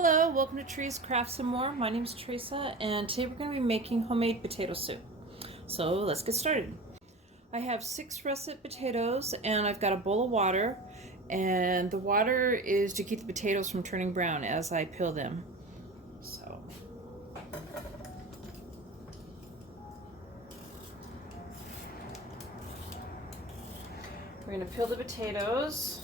Hello, welcome to Trees Crafts and More. My name is Teresa, and today we're going to be making homemade potato soup. So let's get started. I have 6 russet potatoes, and I've got a bowl of water, and the water is to keep the potatoes from turning brown as I peel them. So we're going to peel the potatoes.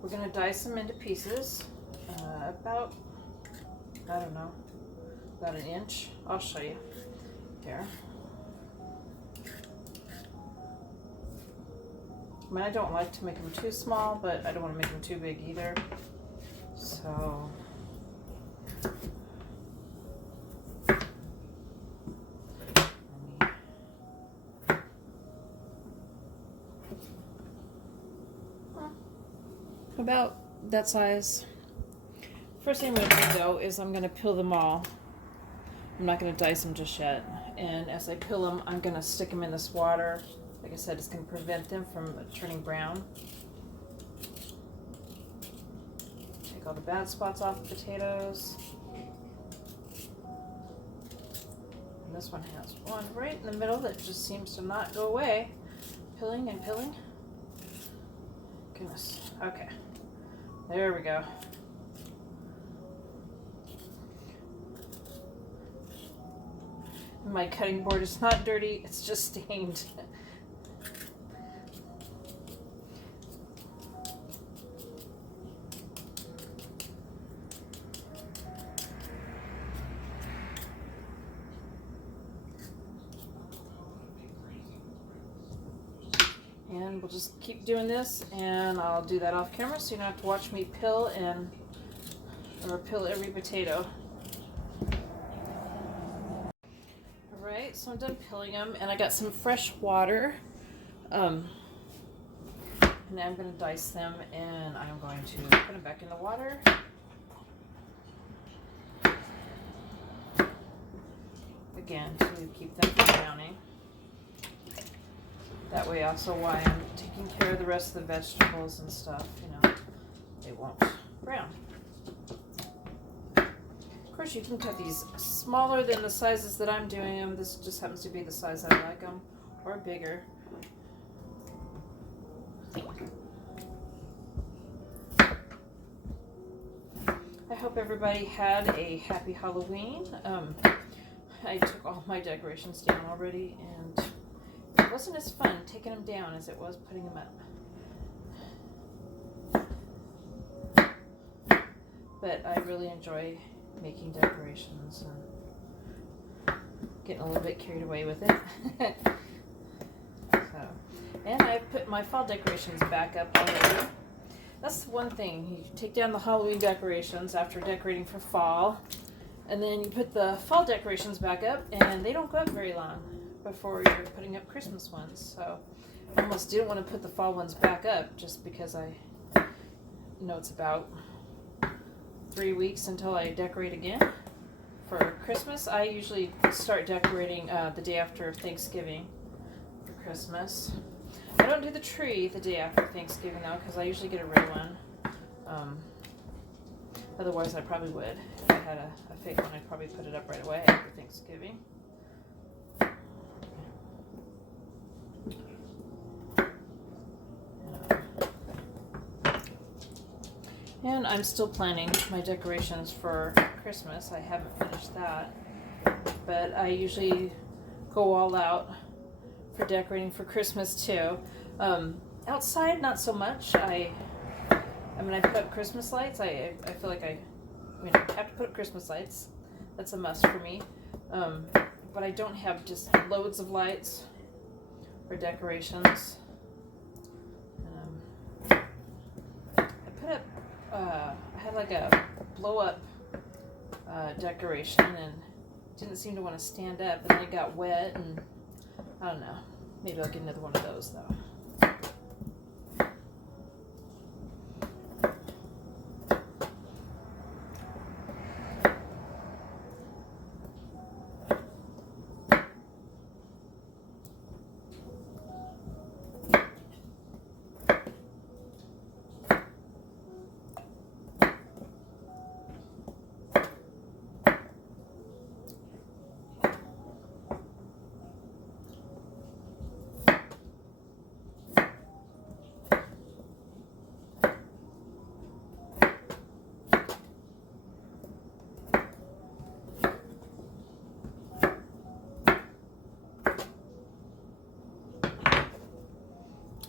We're going to dice them into pieces, about, I don't know, about an inch. I'll show you here. I mean, I don't like to make them too small, but I don't want to make them too big either. So about that size. First thing I'm going to do though is I'm going to peel them all. I'm not going to dice them just yet. And as I peel them, I'm going to stick them in this water. Like I said, it's going to prevent them from turning brown. Take all the bad spots off the potatoes. And this one has one right in the middle that just seems to not go away. Peeling and peeling. Goodness. Okay. There we go. My cutting board is not dirty, it's just stained. And we'll just keep doing this, and I'll do that off camera so you don't have to watch me peel peel every potato. Alright, so I'm done peeling them, and I got some fresh water. And now I'm going to dice them, and I'm going to put them back in the water. Again, to keep them from browning. That way also why I'm taking care of the rest of the vegetables and stuff, they won't brown. Of course, you can cut these smaller than the sizes that I'm doing them. This just happens to be the size I like them, or bigger. I hope everybody had a happy Halloween. I took all my decorations down already, and it wasn't as fun taking them down as it was putting them up. But I really enjoy making decorations and getting a little bit carried away with it. And I put my fall decorations back up already. That's the one thing. You take down the Halloween decorations after decorating for fall, and then you put the fall decorations back up, and they don't go up very long before you're putting up Christmas ones. So I almost didn't want to put the fall ones back up just because I know it's about 3 weeks until I decorate again. For Christmas, I usually start decorating the day after Thanksgiving for Christmas. I don't do the tree the day after Thanksgiving though, because I usually get a real one. Otherwise I probably would. If I had a fake one, I'd probably put it up right away after Thanksgiving. And I'm still planning my decorations for Christmas. I haven't finished that, but I usually go all out for decorating for Christmas too. Outside, not so much. I put up Christmas lights. I feel like I have to put up Christmas lights. That's a must for me. But I don't have just loads of lights or decorations. I had like a blow up decoration, and didn't seem to want to stand up, and then it got wet, and I don't know. Maybe I'll get another one of those though.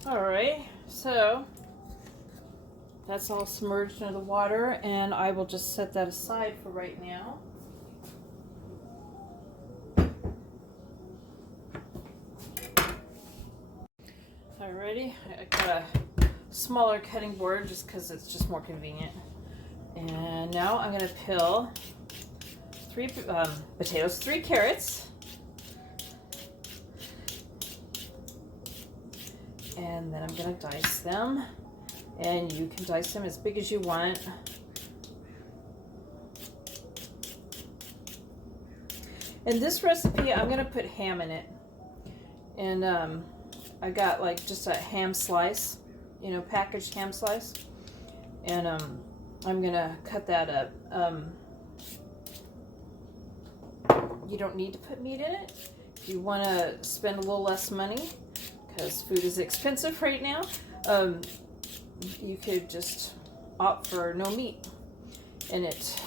Alright, so that's all submerged into the water, and I will just set that aside for right now. Alrighty, I got a smaller cutting board just because it's just more convenient. And now I'm going to peel 3 potatoes, 3 carrots, and then I'm going to dice them. And you can dice them as big as you want. In this recipe, I'm going to put ham in it. And I got like just a ham slice, you know, packaged ham slice. And I'm going to cut that up. You don't need to put meat in it. If you want to spend a little less money, because food is expensive right now, you could just opt for no meat in it.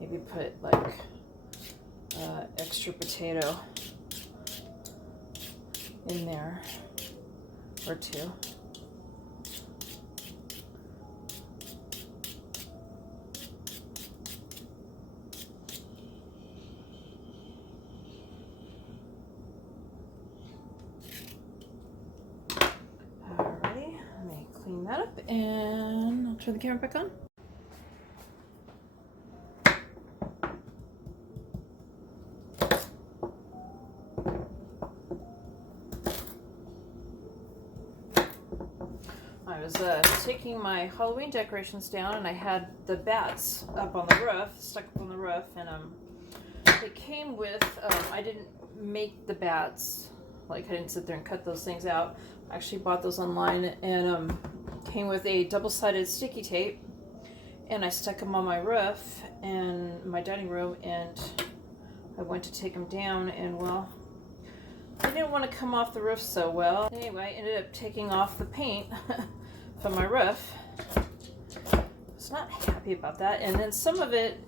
Maybe put like extra potato in there or 2. Clean that up, and I'll turn the camera back on. I was taking my Halloween decorations down, and I had the bats up on the roof, stuck up on the roof, and they came with, I didn't make the bats, like I didn't sit there and cut those things out. I actually bought those online, and came with a double-sided sticky tape, and I stuck them on my roof and my dining room, and I went to take them down, and well, they didn't want to come off the roof so well. Anyway, I ended up taking off the paint from my roof. I was not happy about that, and then some of it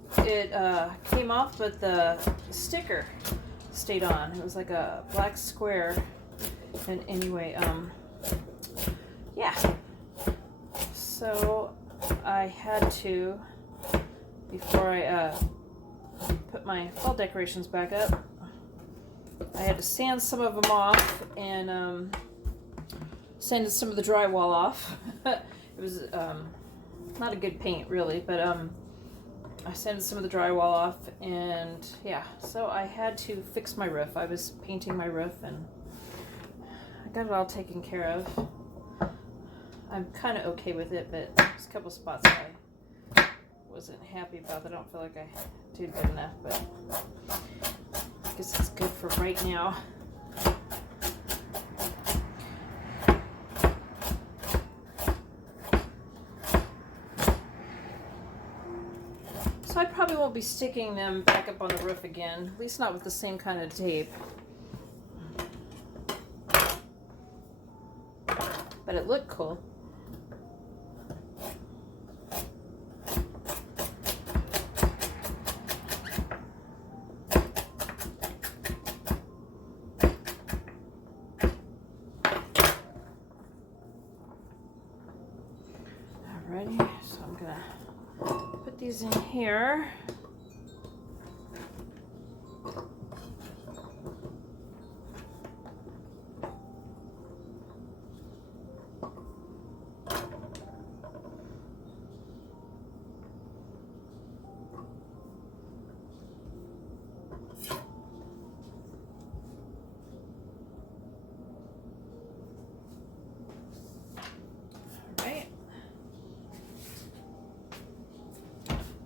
came off, but the sticker stayed on. It was like a black square, and anyway, yeah. So I had to, before I put my fall decorations back up, I had to sand some of them off and sanded some of the drywall off. It was not a good paint really, but I sanded some of the drywall off, and yeah, so I had to fix my roof. I was painting my roof, and I got it all taken care of. I'm kind of okay with it, but there's a couple spots I wasn't happy about that I don't feel like I did good enough, but I guess it's good for right now. So I probably won't be sticking them back up on the roof again, at least not with the same kind of tape. But it looked cool. Alrighty, so I'm gonna put these in here.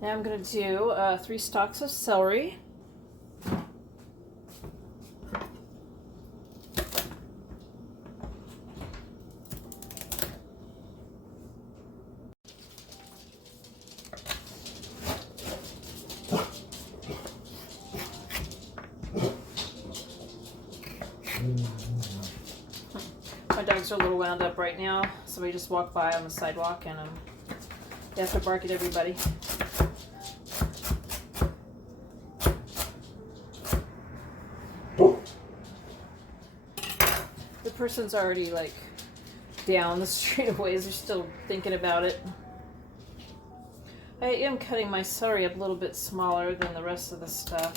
Now I'm going to do 3 stalks of celery. My dogs are a little wound up right now. Somebody just walked by on the sidewalk, and they have to bark at everybody. person's already like down the street a ways. They're still thinking about it. I am cutting my celery up a little bit smaller than the rest of the stuff.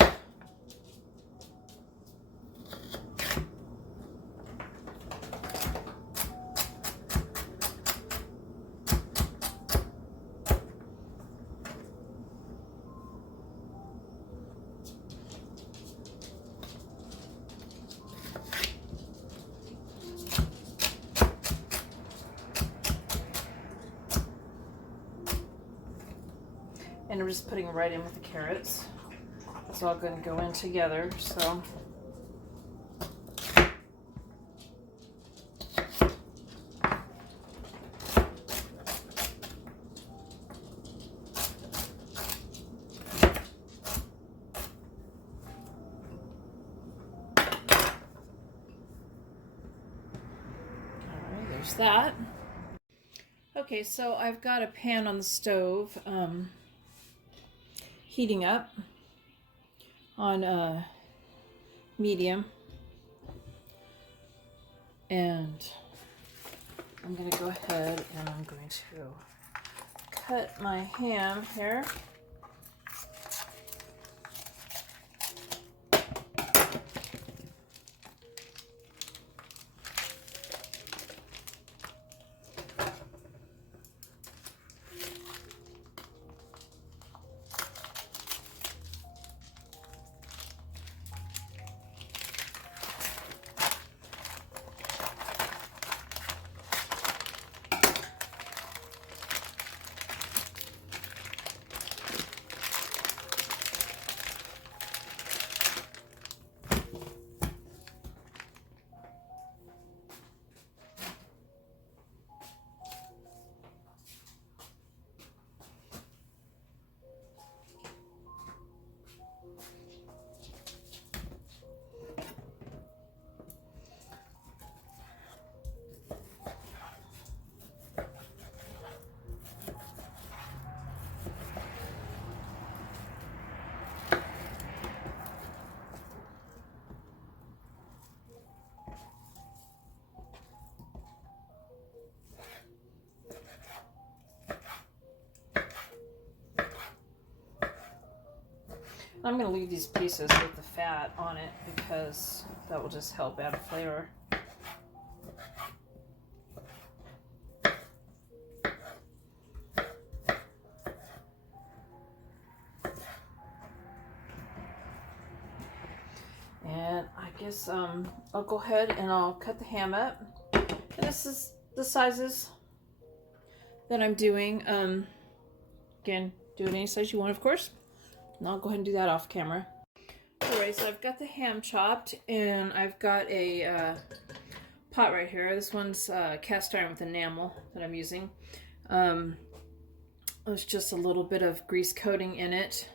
And I'm just putting it right in with the carrots. It's all going to go in together, so. Alright, there's that. Okay, so I've got a pan on the stove. Heating up on medium, and I'm going to go ahead and I'm going to cut my ham here. I'm going to leave these pieces with the fat on it because that will just help add flavor. And I guess I'll go ahead and I'll cut the ham up. And this is the sizes that I'm doing. Again, do it any size you want, of course. And I'll go ahead and do that off camera. Alright, so I've got the ham chopped, and I've got a pot right here. This one's cast iron with enamel that I'm using. There's just a little bit of grease coating in it.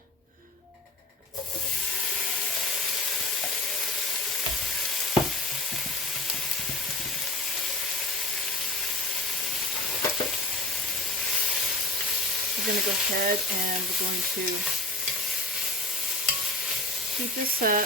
We're going to go ahead and we're going to heat this up.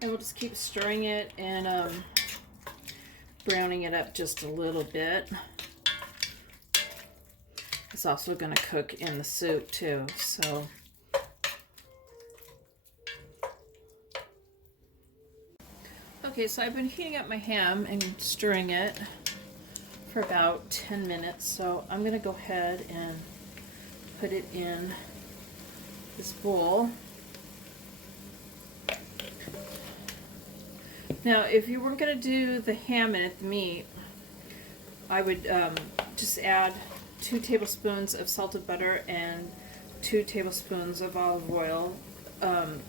And we'll just keep stirring it and browning it up just a little bit. It's also going to cook in the soup too, so. Okay, so I've been heating up my ham and stirring it for about 10 minutes, so I'm going to go ahead and put it in this bowl. Now, if you weren't going to do the ham in it, the meat, I would just add 2 tablespoons of salted butter and 2 tablespoons of olive oil,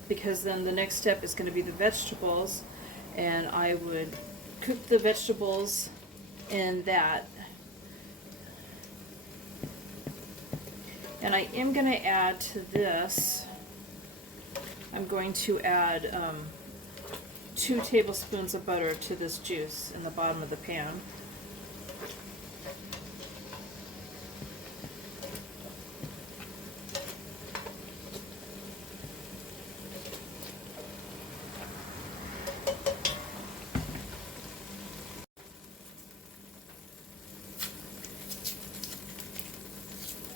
because then the next step is going to be the vegetables, and I would cook the vegetables in that. And I am going to add to this I'm going to add 2 tablespoons of butter to this juice in the bottom of the pan.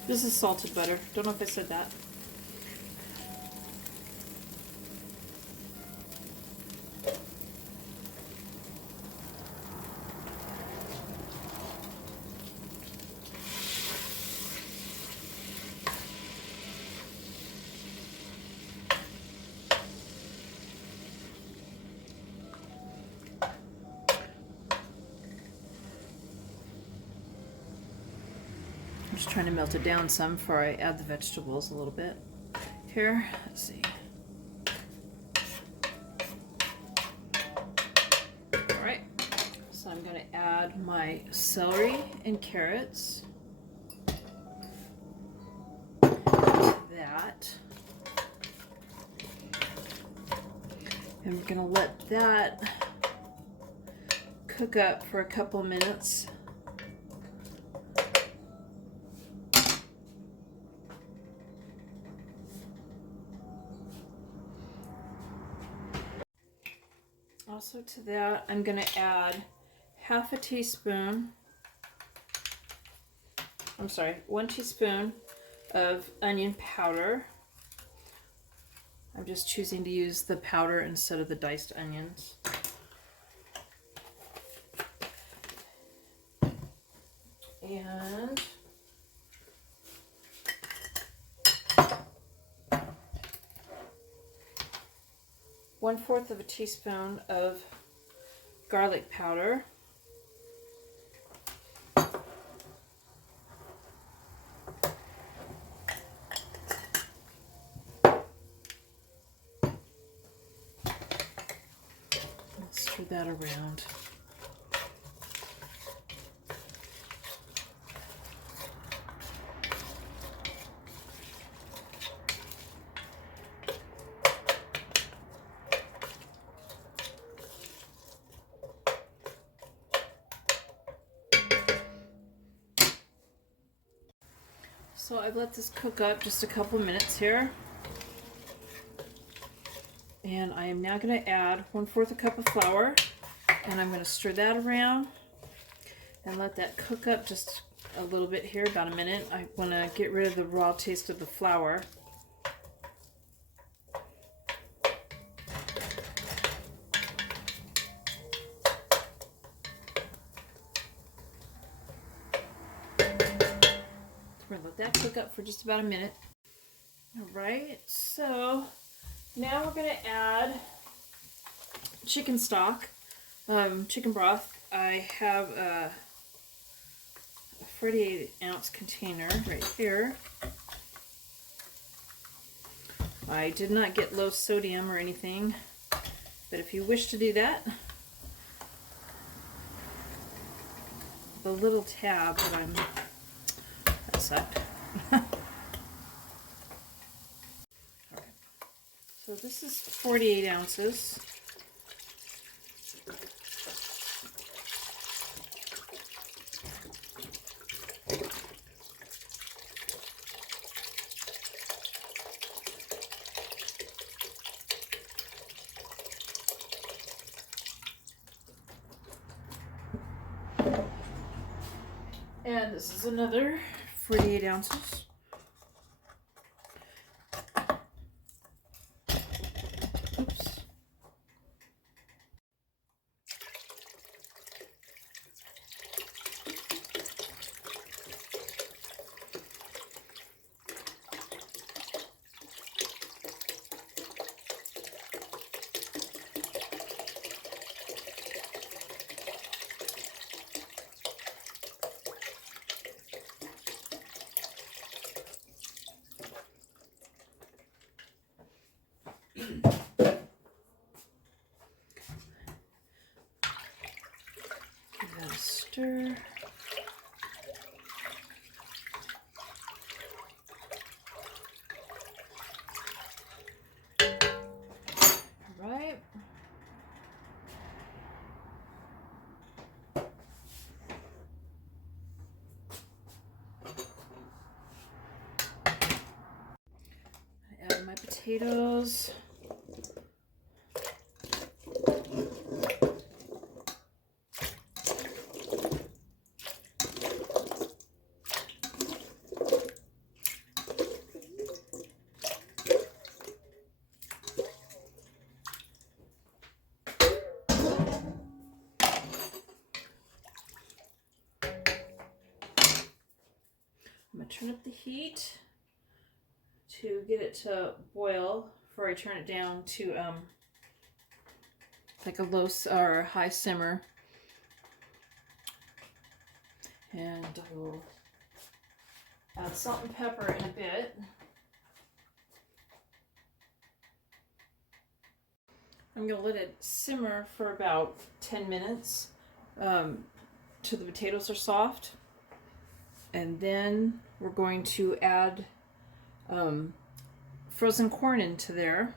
This is salted butter. Don't know if I said that. I'm just trying to melt it down some before I add the vegetables a little bit. Here, let's see. Alright, so I'm going to add my celery and carrots to that. And we're going to let that cook up for a couple minutes. Also to that, I'm going to add 1 teaspoon of onion powder. I'm just choosing to use the powder instead of the diced onions. And one-fourth of a teaspoon of garlic powder. Stir that around. So I've let this cook up just a couple minutes here. And I am now going to add 1/4 a cup of flour, and I'm going to stir that around and let that cook up just a little bit here, about a minute. I want to get rid of the raw taste of the flour. We're going to let that cook up for just about a minute. All right, so now we're going to add chicken stock, chicken broth. I have a 48-ounce container right here. I did not get low sodium or anything, but if you wish to do that, the little tab that that sucked. So this is 48 ounces. And this is another 48 ounces. Oops. Give that a stir. my potatoes. I'm going to turn up the heat to get it to boil before I turn it down to like a low or high simmer. And I will add salt and pepper in a bit. I'm going to let it simmer for about 10 minutes till the potatoes are soft. And then we're going to add frozen corn into there.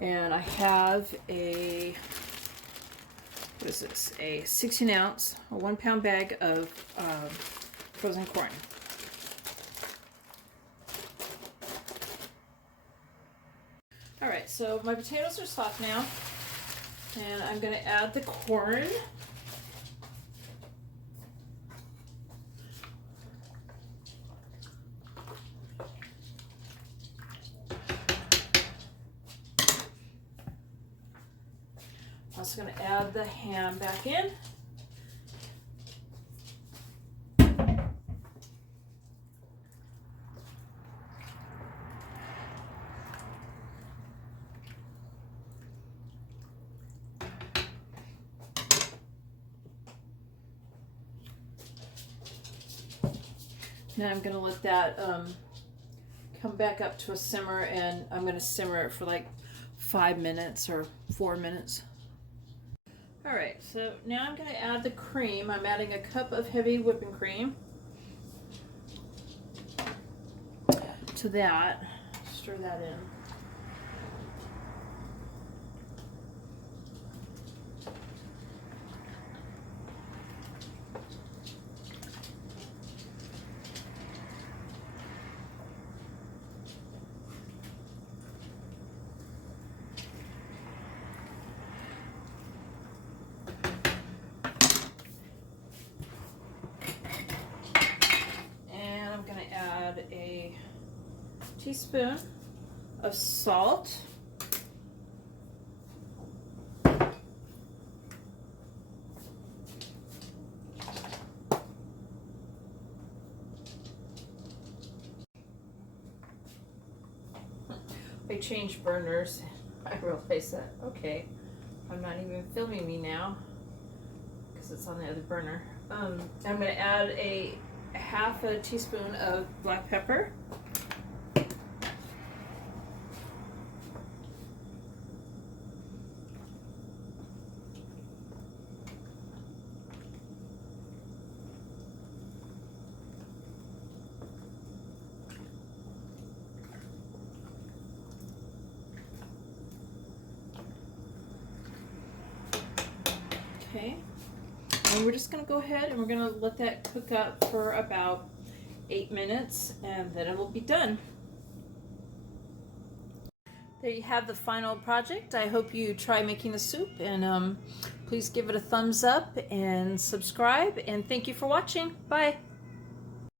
And I have a, what is this? A 16-ounce, a 1-pound bag of frozen corn. All right, so my potatoes are soft now. And I'm going to add the corn. I'm also going to add the ham back in. Now I'm going to let that come back up to a simmer, and I'm going to simmer it for like 5 minutes or 4 minutes. All right, so now I'm going to add the cream. I'm adding a cup of heavy whipping cream to that. Stir that in. A teaspoon of salt, I changed burners. I realized that. Okay, I'm not even filming me now because it's on the other burner. I'm going to add a half a teaspoon of black pepper. Okay. And we're just going to go ahead and we're going to let that cook up for about 8 minutes, and then it will be done. There you have the final project. I hope you try making the soup, and please give it a thumbs up and subscribe, and thank you for watching. Bye.